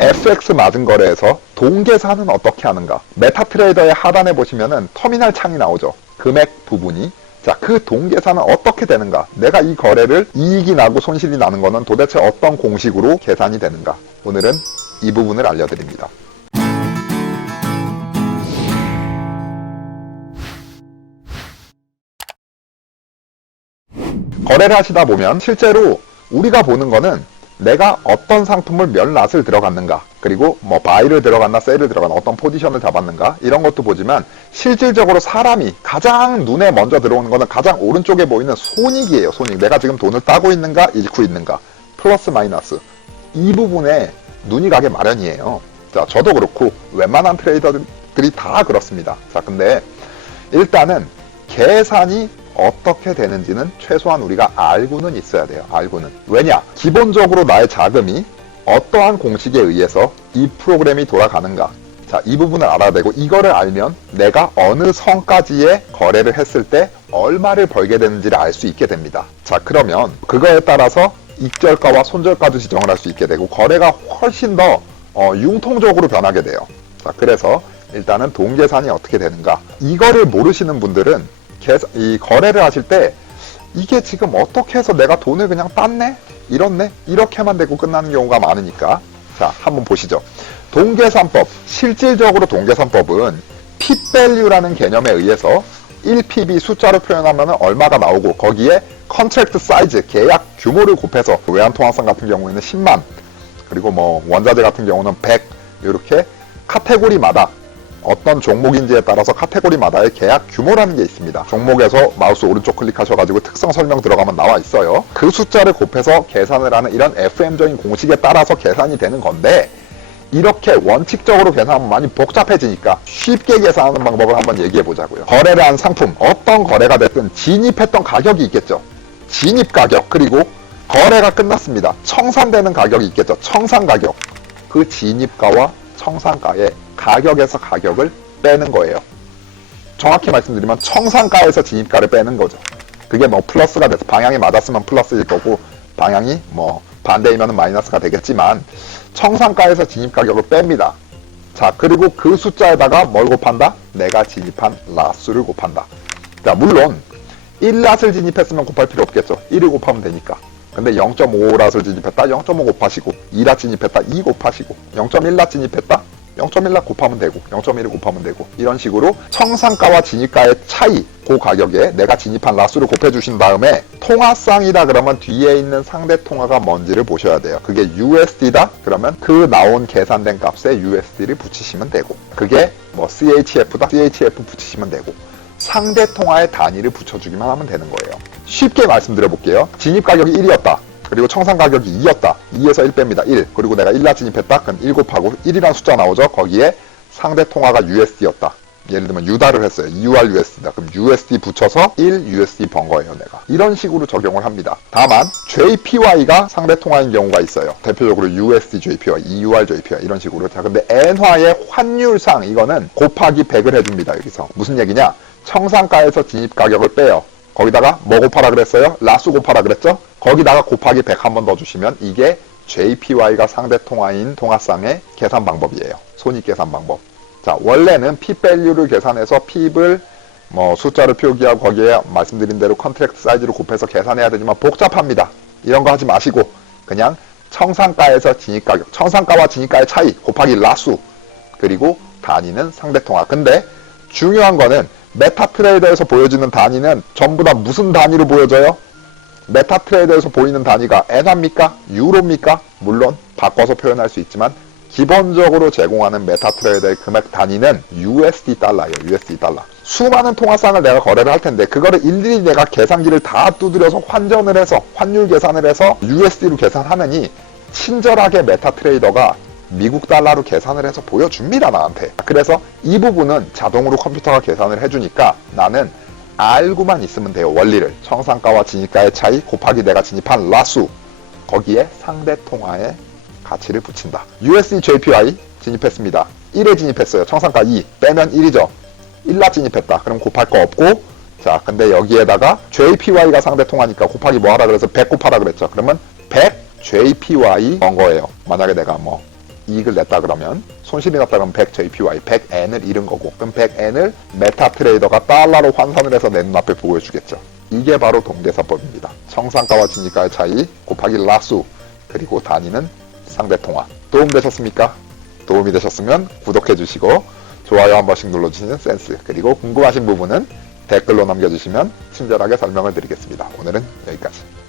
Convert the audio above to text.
FX 맞은 거래에서 동계산은 어떻게 하는가? 메타트레이더의 하단에 보시면은 터미널 창이 나오죠. 금액 부분이. 자, 그 동계산은 어떻게 되는가? 내가 이 거래를 이익이 나고 손실이 나는 거는 도대체 어떤 공식으로 계산이 되는가? 오늘은 이 부분을 알려드립니다. 거래를 하시다 보면 실제로 우리가 보는 거는 내가 어떤 상품을 몇 낫을 들어갔는가, 그리고 뭐 바이를 들어갔나 셀을 들어갔나, 어떤 포지션을 잡았는가, 이런 것도 보지만 실질적으로 사람이 가장 눈에 먼저 들어오는 거는 가장 오른쪽에 보이는 손익이에요. 손익. 내가 지금 돈을 따고 있는가 잃고 있는가, 플러스 마이너스, 이 부분에 눈이 가게 마련이에요. 자, 저도 그렇고 웬만한 트레이더들이 다 그렇습니다. 자, 근데 일단은 계산이 어떻게 되는지는 최소한 우리가 알고는 있어야 돼요. 알고는. 왜냐? 기본적으로 나의 자금이 어떠한 공식에 의해서 이 프로그램이 돌아가는가. 자, 이 부분을 알아야 되고, 이거를 알면 내가 어느 선까지의 거래를 했을 때 얼마를 벌게 되는지를 알 수 있게 됩니다. 자, 그러면 그거에 따라서 익절가와 손절가도 지정을 할 수 있게 되고, 거래가 훨씬 더 융통적으로 변하게 돼요. 자, 그래서 일단은 동계산이 어떻게 되는가. 이거를 모르시는 분들은 이 거래를 하실 때 이게 지금 어떻게 해서 내가 돈을 그냥 땄네? 잃었네? 이렇게만 되고 끝나는 경우가 많으니까, 자, 한번 보시죠. 동계산법, 실질적으로 동계산법은 핏밸류라는 개념에 의해서 1pb 숫자로 표현하면 얼마가 나오고, 거기에 컨트랙트 사이즈, 계약 규모를 곱해서 외환통화상 같은 경우에는 10만, 그리고 뭐 원자재 같은 경우는 100, 이렇게 카테고리마다 어떤 종목인지에 따라서 카테고리마다의 계약 규모라는 게 있습니다. 종목에서 마우스 오른쪽 클릭하셔가지고 특성 설명 들어가면 나와 있어요. 그 숫자를 곱해서 계산을 하는 이런 FM적인 공식에 따라서 계산이 되는 건데, 이렇게 원칙적으로 계산하면 많이 복잡해지니까 쉽게 계산하는 방법을 한번 얘기해 보자고요. 거래를 한 상품, 어떤 거래가 됐든 진입했던 가격이 있겠죠. 진입 가격, 그리고 거래가 끝났습니다. 청산되는 가격이 있겠죠. 청산 가격. 그 진입가와 청산가의 가격에서 가격을 빼는 거예요. 정확히 말씀드리면 청산가에서 진입가를 빼는 거죠. 그게 뭐 플러스가 돼서 방향이 맞았으면 플러스일 거고, 방향이 뭐 반대이면 마이너스가 되겠지만, 청산가에서 진입가격을 뺍니다. 자, 그리고 그 숫자에다가 뭘 곱한다? 내가 진입한 낫수를 곱한다. 자, 물론 1낫을 진입했으면 곱할 필요 없겠죠. 1을 곱하면 되니까. 근데 0.5낫을 진입했다? 0.5 곱하시고, 2낫 진입했다? 2 곱하시고, 0.1낫 진입했다? 0.1낫 곱하면 되고, 0.1을 곱하면 되고, 이런 식으로 청산가와 진입가의 차이, 그 가격에 내가 진입한 낫수를 곱해주신 다음에 통화상이다 그러면 뒤에 있는 상대 통화가 뭔지를 보셔야 돼요. 그게 USD다? 그러면 그 나온 계산된 값에 USD를 붙이시면 되고, 그게 뭐 CHF다? CHF 붙이시면 되고, 상대 통화의 단위를 붙여주기만 하면 되는 거예요. 쉽게 말씀드려 볼게요. 진입 가격이 1이었다. 그리고 청산 가격이 2였다. 2에서 1 뺍니다. 1. 그리고 내가 1나 진입했다. 그럼 1 곱하고 1이라는 숫자 나오죠. 거기에 상대 통화가 USD였다. 예를 들면 UDA를 했어요. EURUSD다. 그럼 USD 붙여서 1 USD 번 거예요, 내가. 이런 식으로 적용을 합니다. 다만 JPY가 상대 통화인 경우가 있어요. 대표적으로 USD JPY, EUR JPY 이런 식으로. 자, 근데 엔화의 환율상 이거는 곱하기 100을 해줍니다. 여기서 무슨 얘기냐? 청산가에서 진입 가격을 빼요. 거기다가 뭐 곱하라 그랬어요? 라수 곱하라 그랬죠? 거기다가 곱하기 100 한 번 더 주시면 이게 JPY가 상대 통화인 통화상의 계산 방법이에요. 손익 계산 방법. 자, 원래는 P밸류를 계산해서 P입을 뭐 숫자를 표기하고 거기에 말씀드린 대로 컨트랙트 사이즈를 곱해서 계산해야 되지만 복잡합니다. 이런 거 하지 마시고 그냥 청산가에서 진입가격, 청산가와 진입가의 차이 곱하기 라수, 그리고 단위는 상대통화. 근데 중요한 거는 메타트레이더에서 보여지는 단위는 전부 다 무슨 단위로 보여져요? 메타트레이더에서 보이는 단위가 엔화입니까? 유로입니까? 물론 바꿔서 표현할 수 있지만 기본적으로 제공하는 메타트레이더의 금액 단위는 USD 달러예요. USD 달러. 수많은 통화상을 내가 거래를 할 텐데 그거를 일일이 내가 계산기를 다 두드려서 환전을 해서 환율 계산을 해서 USD로 계산하느니 친절하게 메타트레이더가 미국 달러로 계산을 해서 보여줍니다, 나한테. 그래서 이 부분은 자동으로 컴퓨터가 계산을 해주니까 나는 알고만 있으면 돼요. 원리를. 청산가와 진입가의 차이 곱하기 내가 진입한 라수, 거기에 상대 통화의 가치를 붙인다. USD JPY 진입했습니다. 1에 진입했어요. 청산가 2 빼면 1이죠. 1라 진입했다. 그럼 곱할 거 없고 자, 근데 여기에다가 JPY가 상대 통화니까 곱하기 뭐 하라 그래서 100 곱하라 그랬죠. 그러면 100 JPY 번 거예요. 만약에 내가 뭐 이익을 냈다 그러면, 손실이 났다 그러면 100 JPY, 100N을 잃은 거고, 그럼 100N을 메타트레이더가 달러로 환산을 해서 내 눈앞에 보여주겠죠. 이게 바로 동계사법입니다. 정상가와 진입가의 차이 곱하기 라수, 그리고 단위는 상대통화. 도움되셨습니까? 도움이 되셨으면 구독해주시고 좋아요 한 번씩 눌러주시는 센스, 그리고 궁금하신 부분은 댓글로 남겨주시면 친절하게 설명을 드리겠습니다. 오늘은 여기까지.